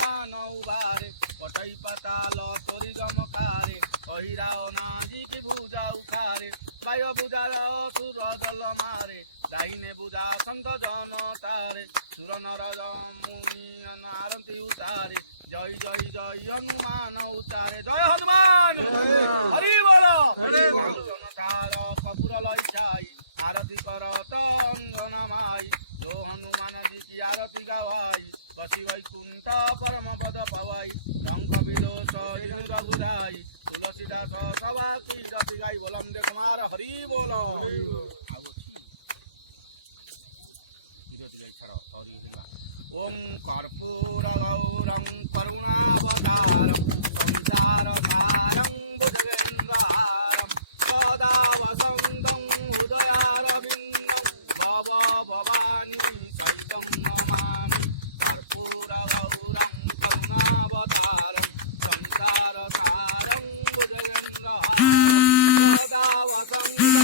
पान उबारे पटई पताल तोरी गमकारे कहिराओ नाजी की भुजा उखारे बाय भुजा सुर जल मारे दाहिने भुजा संत जन तारे सुर नर मुनि आरती उतारे जय जय जय हनुमान उतारे जय हनुमान हरि बोल जनतार कपूर लैछाई आरती करत अंगन माई जो हनुमान जी की आरती गवाई बसी वैकुंठ परम पद पवाई शंख विदोष रघुराई तुलसीदास सभा की गाई बोलम दे कुमार हरि बोल ओम कर्पूर गौरं करुणावतारं संसार सारं भुजगेन्द्रहारं सदा वसन्तं हृदयारविन्दं भव भवानी सहितं नमामि कर्पूर गौरं करुणावतारं संसार सारं भुजगेन्द्रहारं सदा वसन्तं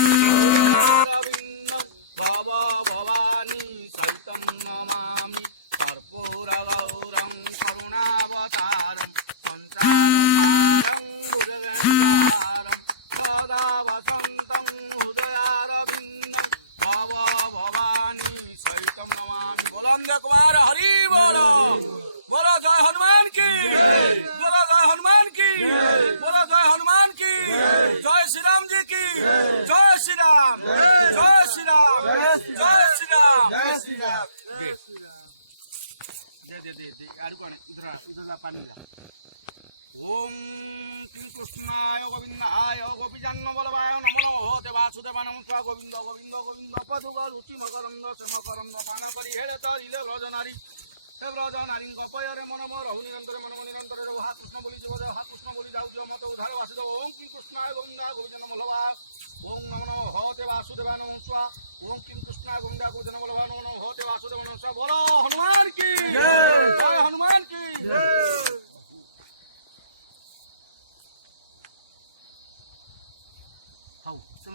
हृदयारविन्दं भव भवानी सहितं नमामि कर्पूर गौरं करुणावतारं संसारसारं भुजगेन्द्रहारं सदा वसन्तं हृदयारविन्दं भव भवानी सहितं नमामि बुलंद कुमार हरि बोलो बोलो जय हनुमान की बोलो जय हनुमान की बोलो जय हनुमान की जय श्री राम जी की जय श्री राम जय श्री राम जय श्री राम जय श्री राम ओम किं कृष्णाय गोविंदाय गोपीजन्म बलवाय नमो देवासुदेव नमः गोविंद गोविंद गोविंद पदुग रुचि मकरंद सेमकरंद पान करी हेले तरिले व्रजनारी हे व्रजनारी गपयरे मन मोर रहु निरंतर मन निरंतर रहो हा कृष्ण बोली जीव हा कृष्ण बोली जाऊ जो मत उधार वासुदेव ओम किं कृष्णाय गोविंदाय गोपीजन्म बलवाय ओम नमो होते वासुदेवाय नमः ओम किं कृष्णाय गोविंदाय गोपीजन्म बलवाय नमो होते वासुदेव नमः बोलो हनुमान की जय हनुमान की जय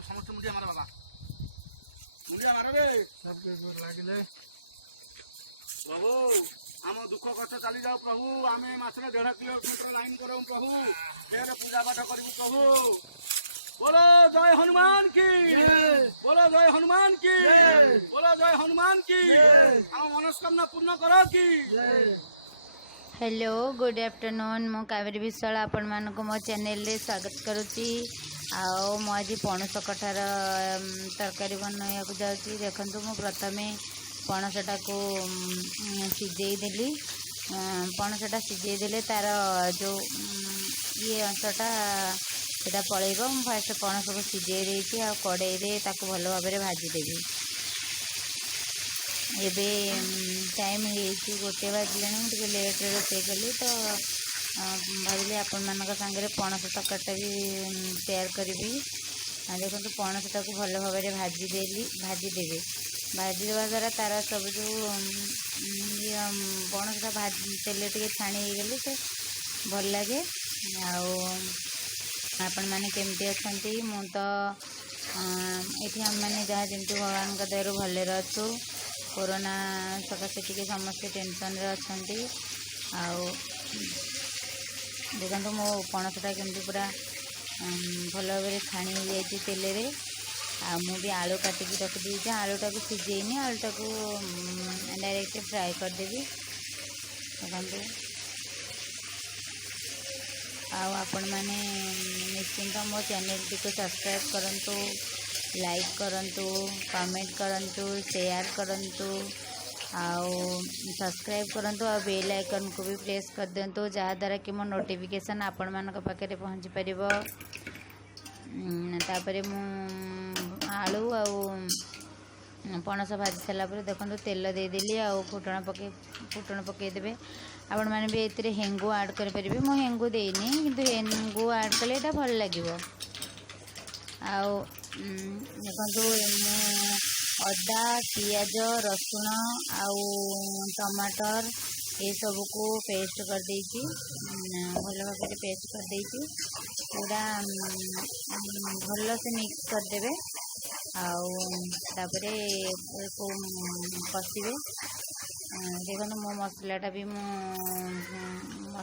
समस्त मुंडिया मारा बाबा मुंडिया मारबे सबके गोर लागिले प्रभु आम दुख कष्ट चली जाओ प्रभु आमे मासरे 1.5 किलोमीटर लाइन करूं प्रभु फेर पूजा पाठ करू प्रभु बोलो जय हनुमान की बोलो जय हनुमान की बोलो जय हनुमान की आम मनस्कामना पूर्ण करो की हेलो गुड आफ्टरनून मो कावेरी विशाल आपण मानक मो चैनल रे स्वागत करुच्ची आओ मो आज पणस कठार तरकारी बनवाया जाऊँगी देखु मु प्रथमे पणसटा को सिझे देली पणसटा सिझे देले तार जो ये अंशटा सेटा पलैब मु फास्ट पणस को सिझे देती आ कड़े भल भाव भाजीदेवी एबे टाइम हो गोटे बाजिले मुझे लेट्रे रोसे कली तो भाविली आपण मान सागर पणस तरकारीटा भी तैयार करी देखो पणसटा को भल भाव भाजीदेवी भाजीदेवा द्वारा तार सब जो पणसटा तेल टे छाणी गले से भल लगे आपण मैंने केमती अच्छा मु तो ये आम मैंने जहाँ जमी भगवान का दया भले अच्छु कोरोना सकाशे टी समस्ते टेंशन रे अच्छा देखो मो पणसटा केमती पूरा भल भाव छाणी हो जाए तेल मुझे आलू काटिकी रखी आलूटा को सिझेनी आलूटा को डायरेक्ट फ्राए करदेवी देखो आपण मैंने निश्चिंत मो चैनल टी को सब्सक्राइब करंतु लाइक करंतु कमेंट करंतु शेयर करंतु सब्सक्राइब करंतु आ बेल आइकन को भी प्रेस कर दिंतु जहाँ द्वारा कि मो नोटिफिकेशन आपण मानक पाखे पहुँची पार तापर मु आलू पणस भाजी सारा देखो तेल देदेली फुटण पकईदे आपण मैंने भी ये हेंगु ऐड करेंगे मु हेंगु देनी किंतु हेंगु ऐड कले भल लगे देखो अदा पियाज रसुण टमाटर ये सब को पेस्ट कर देती भल भाव पेस्ट कर देती पूरा भल से मिक्स करदे आउे कषे देखो मो मसलाटा भी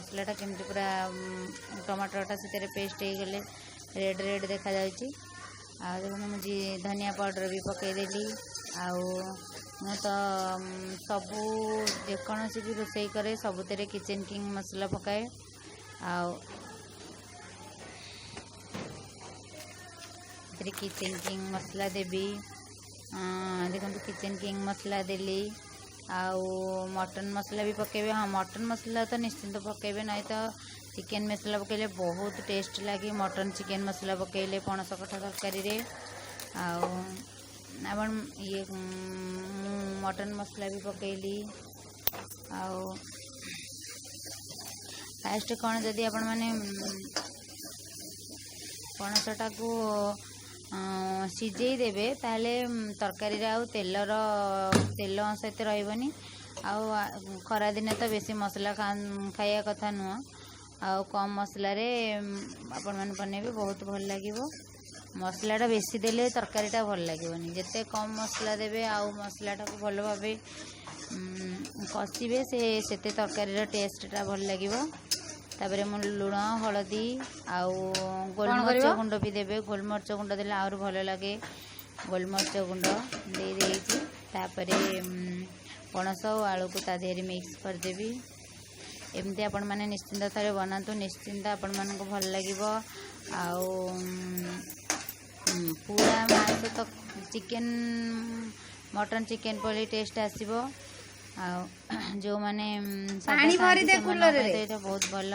मसलाटा केमती पूरा टमाटरटा से पेस्ट हो गले रेड रेड देखा जाउची। आ देखो मुझे धनिया पाउडर भी पकईदेली। मु तो सबू जेकोसी भी रोषे करे सबुतिर किचन किंग मसला पकाए। किचन किंग मसला देवी देखो किचन किंग मसला देली। आउ मटन मसला भी पकेबे। हाँ मटन मसला तो निश्चिंत पकेबे, नहीं तो चिकेन मसला पकेले बहुत टेस्ट लगे। मटन चिकेन मसला पकेले पणस कठा तरकारी रे। आपण ये मटन मसला भी पकेली। फास्ट कौन जदि आपण माने पणसटा को सिझे देबे ताले तरकारी आउ तेल अंश एते रहबनी। खरा दिन तो बेसी मसला खाया कथा नुह। कम मसला रे आपण माने बनेबे बहुत भल लागिवो। मसलाटा बेसी देले तरकारीटा भल लागिवनी। जेते कम मसला देबे आउ मसलाटा को भल भाबे कषिबे सेते तरकारीर टेस्टटा भल लागिवो। तापर मु लुण हलदी आउ गोलमरिच गुंड भी देबे। गोलमरिच गुंड देले आउर भल लागे। गोलमरिच गुंड दे देइछि। तापर पणस और आलू को ता देहरे मिक्स कर देबी। एमती आपण माने निश्चिंत थरे बनातु, निश्चिंत आपण मानको भल लागिवो। आउ पूरा मांस तो चिकेन मटन चिकेन पली टेस्ट आसीबो। जो माने बहुत भल।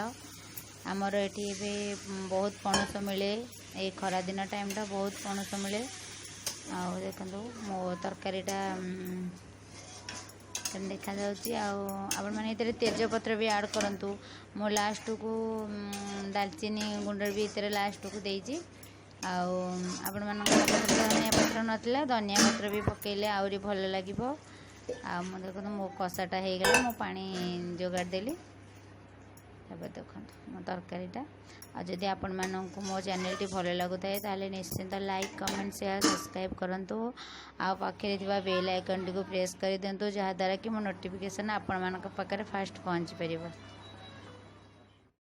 आमर ये बहुत पणस मिले ये खरा दिन टाइमटा बहुत पणस मिले। देखो मो तरकारीटा देखा जाउची। आपण माने इतरे तेजपत्र भी ऐड करंतु। मो लास्ट को दालचीनी गुंड भी इतरे लास्ट को देइची। आपण मान धनिया पत्र नथिला धनिया पत्र भी पकेले आउरी भल लागिबो। देखो मो कषाटा हो गला मो पानी जोगाड़ देली। देखो मो तरकारीटा। जदि आपण मानक मो चैनल टी भल लगुताए ताले निश्चिंत लाइक कमेंट शेयर सब्सक्राइब करंतु। पाखे बेल आइकन टी को प्रेस कर दिंतु, जहाँ द्वारा कि मो नोटिफिकेशन आपण मानक पाखरे फास्ट पहुँची पारिबो।